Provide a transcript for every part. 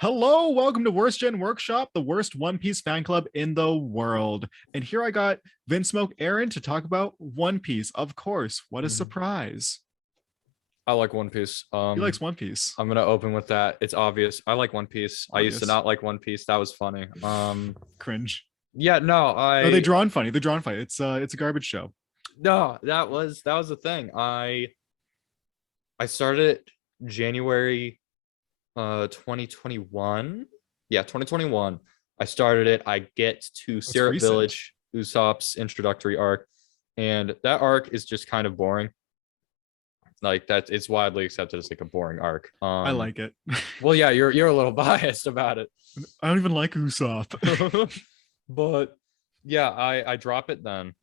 Hello, welcome to Worst Gen Workshop, the worst One Piece fan club in the world. And here I got Vinsmokeaaron to talk about One Piece. Of course, what a Mhm. surprise. I like One Piece. He likes One Piece. I'm gonna open with that. It's obvious. I like One Piece. I used to Obvious. not like One Piece. That was funny. Cringe. Yeah, no, No, they I drawn funny. They drawn funny. It's a garbage show. no, that was the thing. I started January 2021. Yeah, 2021. I started it. I get to It's Syrup recent. Village, Usopp's introductory arc, and that arc is just kind of boring. Like that, it's widely accepted as like a boring arc. I like it. Well, yeah, you're a little biased about it. I don't even like Usopp. But yeah, I drop it then,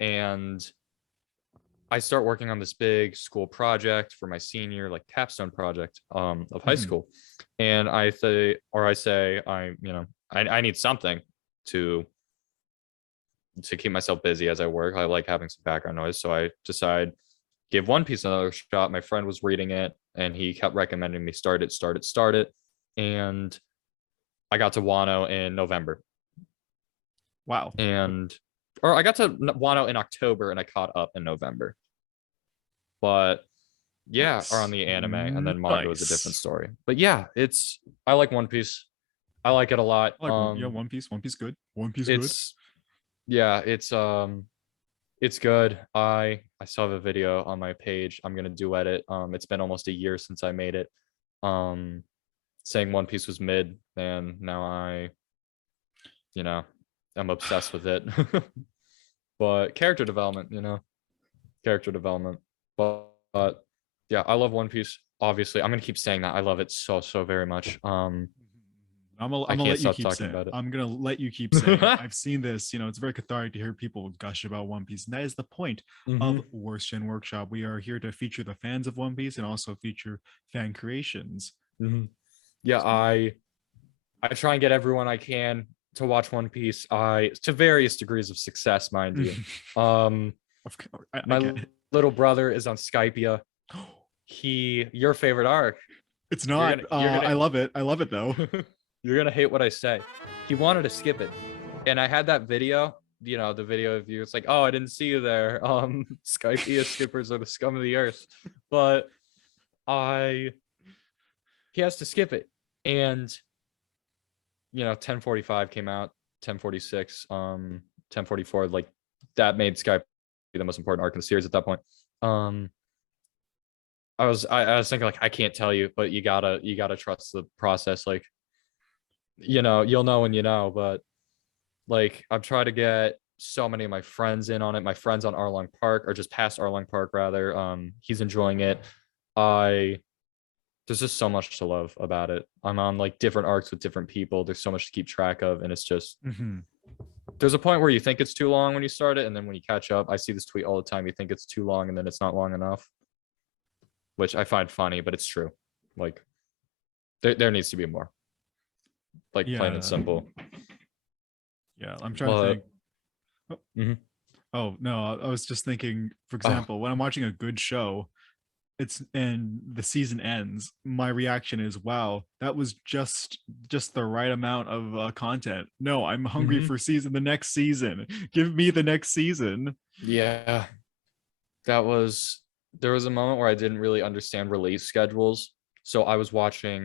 and I start working on this big school project for my senior like capstone project of high Mhm. school. And I need something to keep myself busy as I work. I like having some background noise, so I decide give One Piece another shot. My friend was reading it and he kept recommending me start it. And I got to Wano in November. Wow. And or I got to Wano in October and I caught up in November. But yeah, or on Nice. the anime, and then manga was a different Nice. story. But yeah, I like One Piece. I like it a lot. I like one. Yeah, One Piece. One Piece good. One Piece good. It's yeah, it's good. I still have a video on my page. I'm gonna duet it. It's been almost a year since I made it. Um, saying One Piece was mid, and now you know, I'm obsessed with it. But character development, character development. But yeah, I love One Piece. Obviously, I'm gonna keep saying that. I love it so very much. I'm I gonna can't let you stop keep talking saying. about it. I'm gonna let you keep saying it. I've seen this. It's very cathartic to hear people gush about One Piece, and that is the point of Hmm. Worst Gen Workshop. We are here to feature the fans of One Piece and also feature fan creations. Hmm. Yeah, I try and get everyone I can to watch One Piece. I to various degrees of success, mind you. Um, I my get it. little brother is on Skypea. Your favorite arc. It's You're not. gonna you're gonna I love it. I love it though. you're gonna hate what I say. He wanted to skip it, and I had that video. The video of you. It's like, oh, I didn't see you there. Skypea skippers are the scum of the earth, but I he has to skip it, and 10:45 came out, 10:46, 10:44. Like that made Skype the most important arc in the series at that point. Um, I was thinking like I can't tell you, but you gotta trust the process. Like you'll know when you know. But like I've tried to get so many of my friends in on it. My friends on Arlong Park, or just past Arlong Park rather. He's enjoying it. I There's just so much to love about it. I'm on like different arcs with different people. There's so much to keep track of, and it's just Mhm. there's a point where you think it's too long when you start it, and then when you catch up, I see this tweet all the time. You think it's too long, and then it's not long enough, which I find funny, but it's true. Like there needs to be more, like plain and Yeah. simple. Yeah. I'm trying to think. But Oh, mhm. oh, no, I was just thinking. For Oh, example, when I'm watching a good show, it's and the season ends, my reaction is, wow, that was just the right amount of content. No, I'm hungry mhm. for the next season. Give me the next season. Yeah, that was there was a moment where I didn't really understand release schedules. So I was watching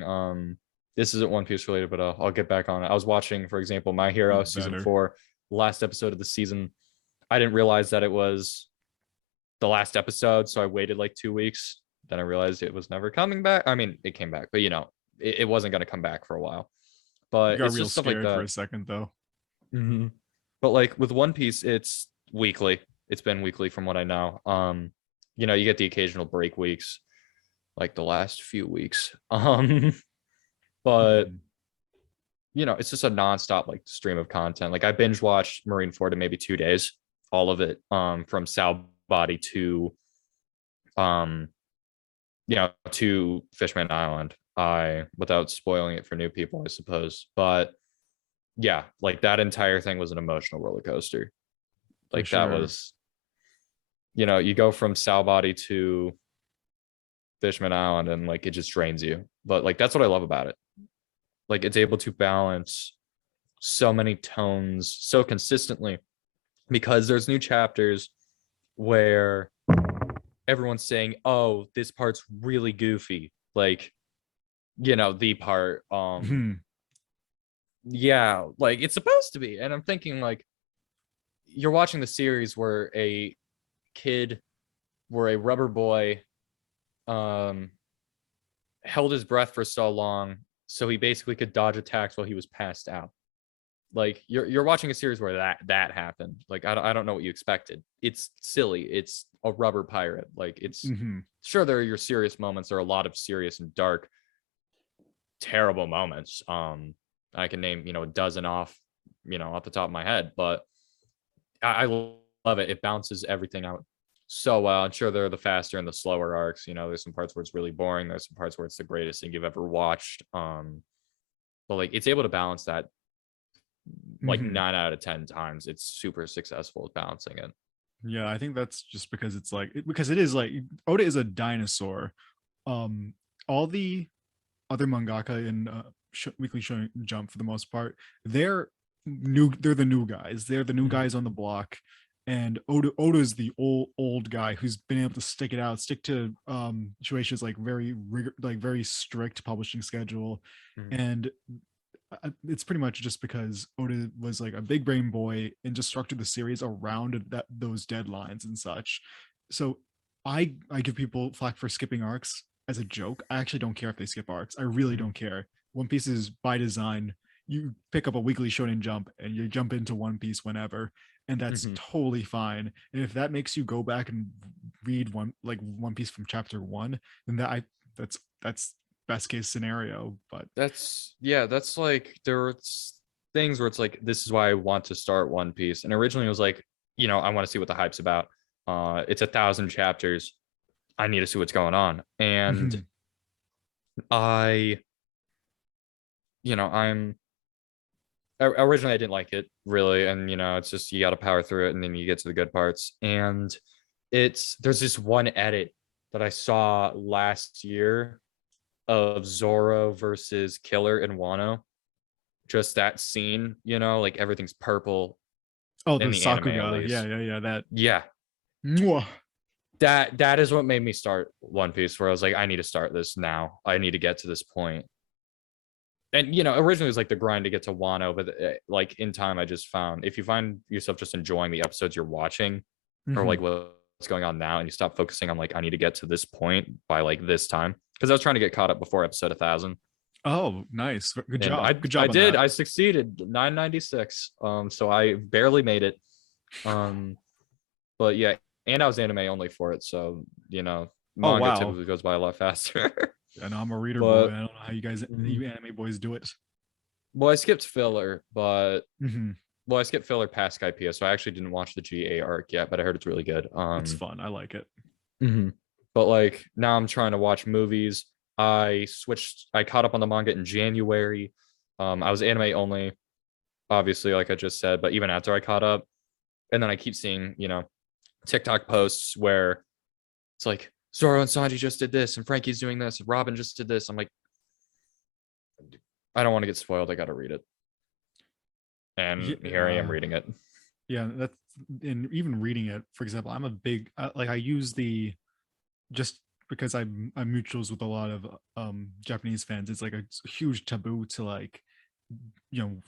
this isn't One Piece related, but I'll get back on it. I was watching, for example, My You Hero season better. 4, last episode of the season. I didn't realize that it was the last episode, so I waited like 2 weeks. Then I realized it was never coming back. I mean, it came back, but it wasn't going to come back for a while. You But got it's real just stuff like scared for that. a second though. Hmm. But like with One Piece, it's weekly. It's been weekly from what I know. You get the occasional break weeks, like the last few weeks. But Mhm. it's just a nonstop like stream of content. Like I binge watched Marineford in maybe 2 days, all of it, from Sal Body to um to Fishman Island. Without spoiling it for new people, I suppose. But yeah, like that entire thing was an emotional roller coaster. For Like that sure. was, you go from Sal Body to Fishman Island and like it just drains you. But like that's what I love about it. Like it's able to balance so many tones so consistently, because there's new chapters where everyone's saying, oh, this part's really goofy, like, the part, Mhm. yeah, like it's supposed to be. And I'm thinking, like, you're watching the series where a kid, where a rubber boy um held his breath for so long so he basically could dodge attacks while he was passed out. Like you're watching a series where that happened. Like I don't know what you expected. It's silly. It's a rubber pirate. Like it's Mhm. sure there are your serious moments. There are a lot of serious and dark, terrible moments. I can name a dozen off the top of my head, but I love it. It balances everything out so well. I'm sure there are the faster and the slower arcs. There's some parts where it's really boring. There's some parts where it's the greatest thing you've ever watched. But like it's able to balance that like Mhm. 9 out of 10 times. It's super successful at balancing it. Yeah, I think that's just because it's like because it is like Oda is a dinosaur. Um, all the other mangaka in Weekly Shonen Jump for the most part, they're new. They're the new guys. They're the new Mhm. guys on the block. And Oda's the old guy who's been able to stick it out, stick to situations like very strict publishing schedule, Mhm. and it's pretty much just because Oda was like a big brain boy and just structured the series around those deadlines and such. So I give people flack for skipping arcs as a joke. I actually don't care if they skip arcs. I really Mhm. don't care. One Piece is by design. You pick up a weekly Shonen Jump and you jump into One Piece whenever, and that's Mhm. totally fine. And if that makes you go back and read One Piece from chapter one, then that's best case scenario. But That's like there's things where it's like this is why I want to start One Piece. And originally it was like, I want to see what the hype's about. It's 1,000 chapters. I need to see what's going on. And I, I'm originally I didn't like it really, and it's just you got to power through it, and then you get to the good parts. And there's this one edit that I saw last year of Zoro versus Killer and Wano. Just that scene, like everything's purple oh, in the the anime at Sakuga. Yeah, least. yeah, yeah. That. Yeah, Mwah. that is what made me start One Piece, where I was like, I need to start this now. I need to get to this point. And originally it was like the grind to get to Wano, but like in time I just found if you find yourself just enjoying the episodes you're watching, or like Mhm. what's going on now, and you stop focusing on like I need to get to this point by like this time, because I was trying to get caught up before episode 1,000. Oh, nice. Good And job. I Good I job on did. that. I succeeded. 996. So I barely made it. Um but yeah, and I was anime only for it, so Oh, manga wow. typically goes by a lot faster. I know I'm a reader boy. But I don't know how mhm. you anime boys do it. Well, I skipped filler, but Mhm. I skipped filler past Skypiea, so I actually didn't watch the GA arc yet, but I heard it's really good. It's fun. I like it. Mhm. But like now I'm trying to watch movies. I caught up on the manga in January. I was anime only, obviously, like I just said, but even after I caught up, and then I keep seeing, TikTok posts where it's like Zoro and Sanji just did this, and Frankie's doing this, and Robin just did this. I'm like, I don't want to get spoiled. I got to read it, and here I am Yeah. reading it. Yeah, that's and even reading it, for example, I'm a big like I use the just because I'm mutuals with a lot of Japanese fans. It's like a huge taboo to like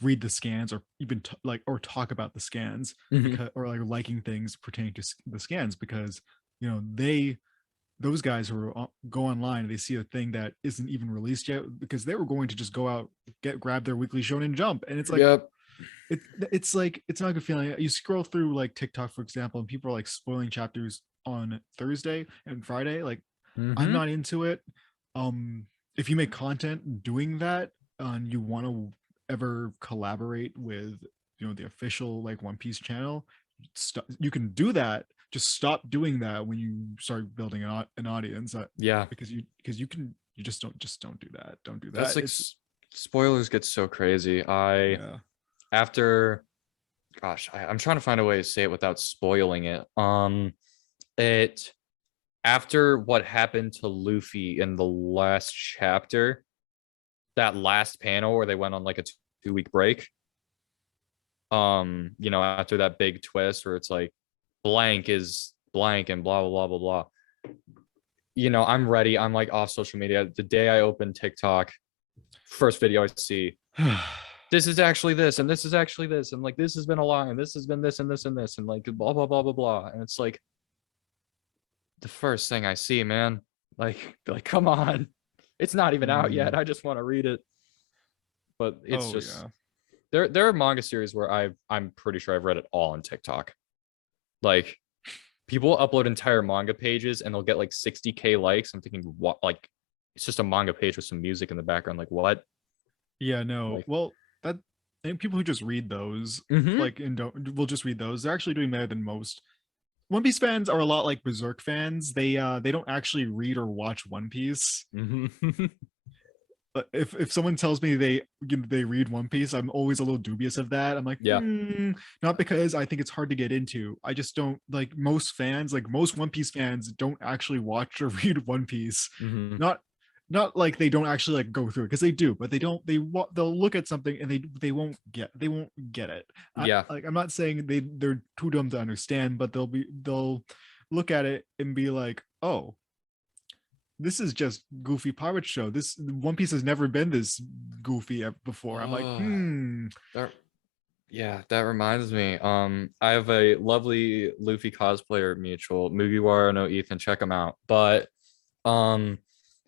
read the scans or even or talk about the scans Mhm. because or like liking things pertaining to the scans because they those guys who go online and they see a thing that isn't even released yet because they were going to just go out grab their weekly Shonen Jump and it's like Yep. it's like it's not a good feeling. You scroll through like TikTok for example and people are like spoiling chapters on Thursday and Friday. Like I'm Hmm. not into it. If you make content doing that and you want to ever collaborate with the official like One Piece channel, you can do that. Just stop doing that when you start building an audience Yeah. you just don't do that. Don't do That's that. like It's spoilers get so crazy. yeah. After, gosh, I'm trying to find a way to say it without spoiling it. It After what happened to Luffy in the last chapter, that last panel where they went on like a 2-week break. After that big twist where it's like blank is blank and blah blah blah blah blah. I'm ready. I'm like off social media. The day I open TikTok, first video I see, this is actually this, and this is actually this, and like this has been a lie, and this has been this and this and this, and like blah blah blah blah blah. And it's like the first thing I see, man. Like come on. It's not even out yet. I just want to read it. But it's just there are manga series where I'm pretty sure I've read it all on TikTok. Like people upload entire manga pages and they'll get like 60K likes. I'm thinking, what? Like it's just a manga page with some music in the background. Like what? Yeah, no. Like, well, that and people who just read those, mhm. like, and will just read those. They're actually doing better than most. One Piece fans are a lot like Berserk fans. They don't actually read or watch One Piece. Mhm. But if someone tells me they read One Piece, I'm always a little dubious of that. I'm like, Yeah. not because I think it's hard to get into. I just don't like most fans, like most One Piece fans, don't actually watch or read One Piece. Mhm. Not like they don't actually like go through it, because they do, but they'll look at something and they won't get it. Yeah. I'm not saying they're too dumb to understand, but they'll look at it and be like, oh, this is just goofy pirate show. This One Piece has never been this goofy before. I'm like, that reminds me. I have a lovely Luffy cosplayer mutual, Mugiwara no Ethan. Check him out. But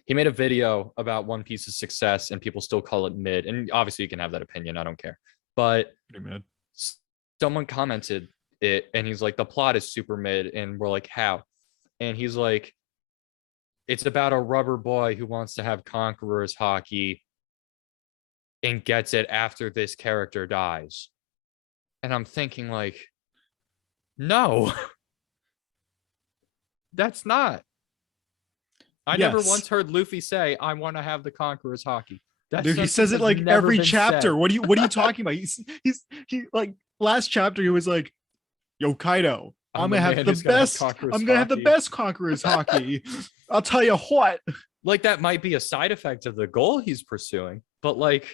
he made a video about One Piece's success, and people still call it mid. And obviously, you can have that opinion. I don't care. But someone commented it, and he's like, the plot is super mid, and we're like, how? And he's like, it's about a rubber boy who wants to have conqueror's hockey and gets it after this character dies. And I'm thinking like, no, that's not. I never once heard Luffy say, I want to have the conqueror's hockey. Dude, he says it like every chapter. Said. What are you talking about? He like last chapter he was like, yo, Kaido, I'm gonna have the best. I'm gonna have the best conqueror's hockey. I'll tell you what. Like that might be a side effect of the goal he's pursuing, but like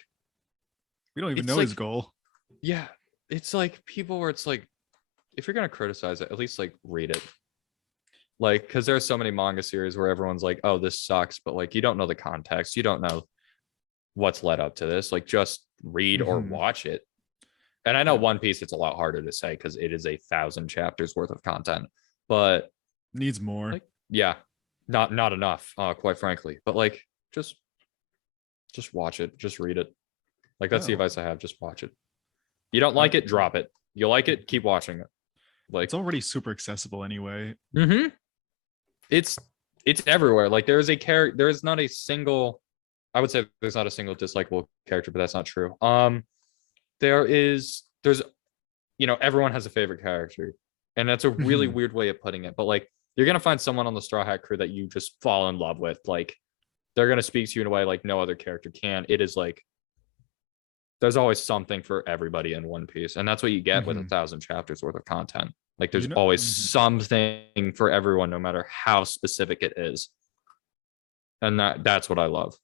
we don't even know his goal. Yeah, it's like people where it's like, if you're gonna criticize it, at least like read it. Like, because there's so many manga series where everyone's like, oh, this sucks, but like you don't know the context, you don't know what's led up to this. Like just read or watch it. And I know One Piece, it's a lot harder to say because it is 1,000 chapters worth of content, but needs more. Like, yeah, not enough, quite frankly. But like, just watch it, just read it. Like that's the advice I have. Just watch it. You don't like it, drop it. You like it, keep watching it. Like it's already super accessible anyway. It's everywhere. Like there is a character. There is not a single. I would say there's not a single dislikable character, but that's not true. There's everyone has a favorite character, and that's a really weird way of putting it. But like you're gonna find someone on the Straw Hat crew that you just fall in love with. Like they're gonna speak to you in a way like no other character can. It is like there's always something for everybody in One Piece, and that's what you get with 1,000 chapters worth of content. Like there's always something for everyone, no matter how specific it is, and that's what I love.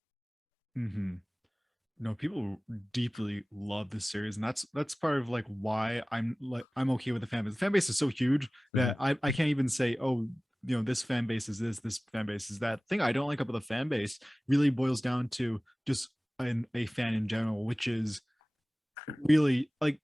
No, people deeply love this series, and that's part of like why I'm okay with the fan base. The fan base is so huge that I can't even say, oh, this fan base is this fan base is that. Thing I don't like about the fan base really boils down to just a fan in general, which is really like,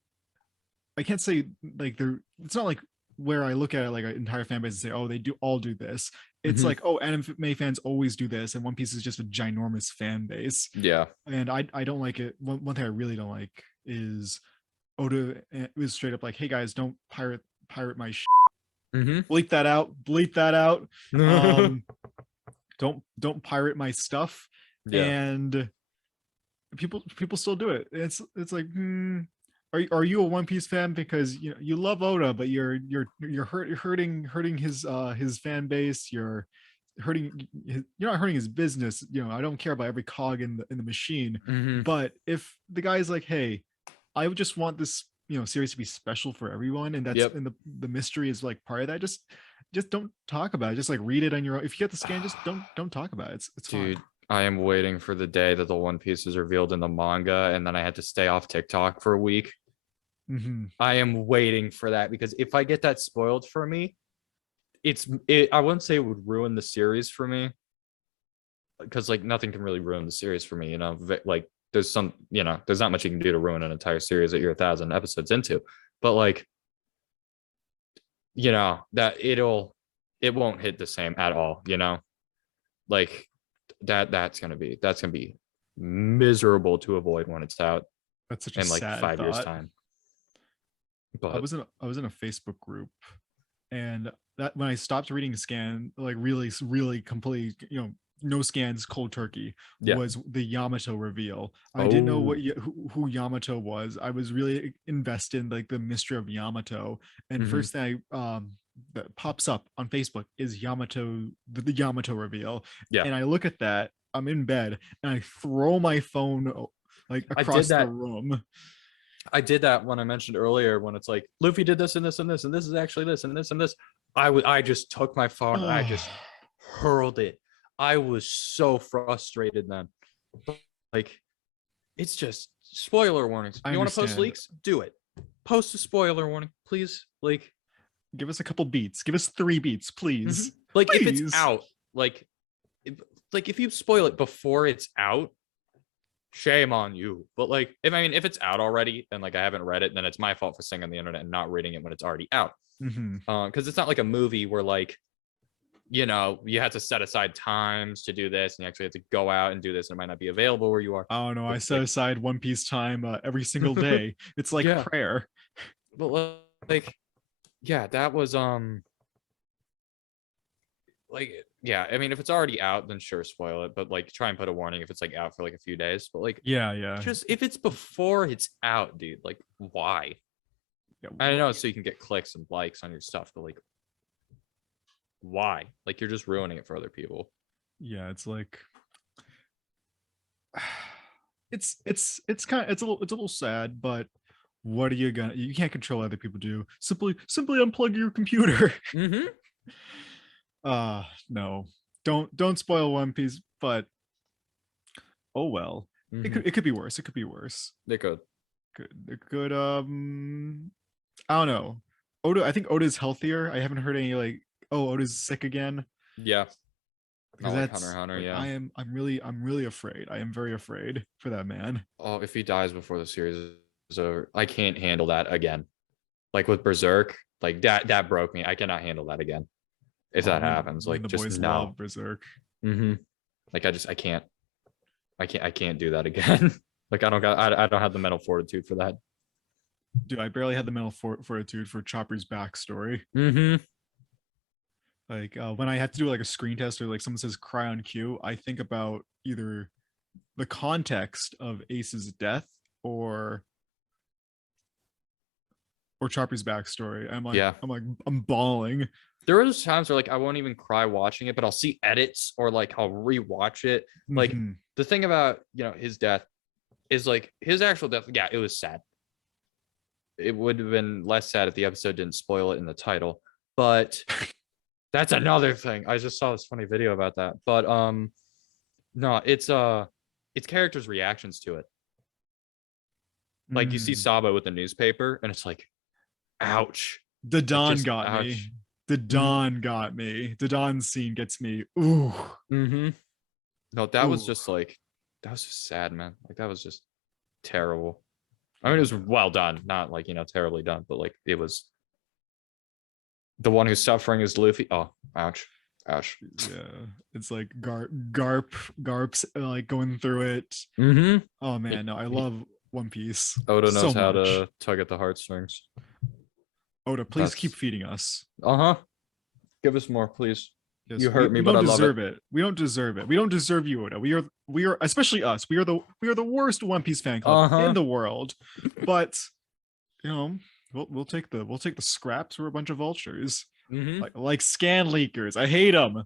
I can't say like it's not like where I look at it like an entire fan base and say, oh, they all do this. It's like, oh, anime fans always do this, and One Piece is just a ginormous fan base. Yeah. And I don't like it. One thing I really don't like is Oda was straight up like, hey guys, don't pirate my shit. Bleep that out. Don't pirate my stuff. Yeah. And people still do it. It's like, are you a One Piece fan because you love Oda, but you're hurting his fan base. You're not hurting his business. I don't care about every cog in the machine. But if the guy's like, hey, I would just want this series to be special for everyone, and that's and the mystery is like part of that. Just don't talk about it. Just like read it on your own. If you get the scan, just don't talk about it. It's Dude, fine. I am waiting for the day that the One Piece is revealed in the manga, and then I had to stay off TikTok for a week. I am waiting for that, because if I get that spoiled for me, I wouldn't say it would ruin the series for me, because like nothing can really ruin the series for me, like there's there's not much you can do to ruin an entire series that you're 1,000 episodes into, but like that it won't hit the same at all, like that's gonna be miserable to avoid when it's out That's such a in like sad 5 years thought. time. I But was in a Facebook group, and that when I stopped reading scan, like really complete, no scans, cold turkey, yeah. was the Yamato reveal. I didn't know Oh. who Yamato was. I was really invested in like the mystery of Yamato, and Mhm. first thing that pops up on Facebook is Yamato, the Yamato reveal, Yeah. and I look at that. I'm in bed and I throw my phone like I did across the that. room. I did that when I mentioned earlier, when it's like Luffy did this and this and this and this is actually this and this and this. I just took my phone and I just hurled it. I was so frustrated then. Like, it's just spoiler warnings. I You want to post understand. leaks? Do it. Post a spoiler warning, please. Like, Give us a couple beats. Give us 3 beats, please. like if it's Please. out, if you spoil it before it's out, shame on you. But like, if it's out already and like I haven't read it, then it's my fault for staying on the internet and not reading it when it's already out. Because it's not like a movie where like, you have to set aside times to do this, and you actually have to go out and do this, and it might not be available where you are. I don't know. I It's set like, aside One Piece time every single day. It's like yeah. prayer. But like, yeah, that was like, yeah, if it's already out, then sure, spoil it, but like try and put a warning if it's like out for like a few days. But like, Yeah. just if it's before it's out, dude, like why? Yeah. I know, so you can get clicks and likes on your stuff, but like, why? Like, you're just ruining it for other people. Yeah, it's like it's kind of, it's a little sad, but what are you can't control what other people do. Simply unplug your computer. No. Don't spoil One Piece, but oh well. It could be worse. It could be worse. They could. It could I don't know. I think Oda's healthier. I haven't heard any like, oh, Oda's sick again. Yeah. Because Not like that's Hunter, like, yeah. I'm really afraid. I am very afraid for that man. Oh, if he dies before the series is over, I can't handle that again. Like with Berserk, like that broke me. I cannot handle that again. If that happens, like, The just boys no. love Berserk. Like, I can't do that again. Like, I don't have the mental fortitude for that. Dude, I barely had the mental fortitude for Chopper's backstory. Like when I had to do like a screen test, or like someone says cry on cue, I think about either the context of Ace's death or Chopper's backstory. I'm bawling. There was times where like I won't even cry watching it, but I'll see edits or like I'll rewatch it. Like, the thing about his death is like his actual death. Yeah, it was sad. It would have been less sad if the episode didn't spoil it in the title, but that's another thing. I just saw this funny video about that. But no, it's characters' reactions to it. Like, you see Sabo with the newspaper, and it's like, ouch. The Dawn just, got ouch. me. The Dawn got me. The Dawn scene gets me. Ooh. No, that was just like, that was just sad, man. Like, that was just terrible. I mean, it was well done, not like, terribly done, but like, it was. The one who's suffering is Luffy. Oh, ouch. Ouch. Yeah, it's like Garp's like going through it. Oh man, no, I love One Piece. Oda knows so how much. to tug at the heartstrings. Oda, please keep feeding us. Give us more, please. Yes, you hurt me, but I love it. We don't deserve it. We don't deserve you, Oda. We are especially us. We are the worst One Piece fan club in the world. But we'll take the scraps. We're a bunch of vultures. Like scan leakers. I hate them.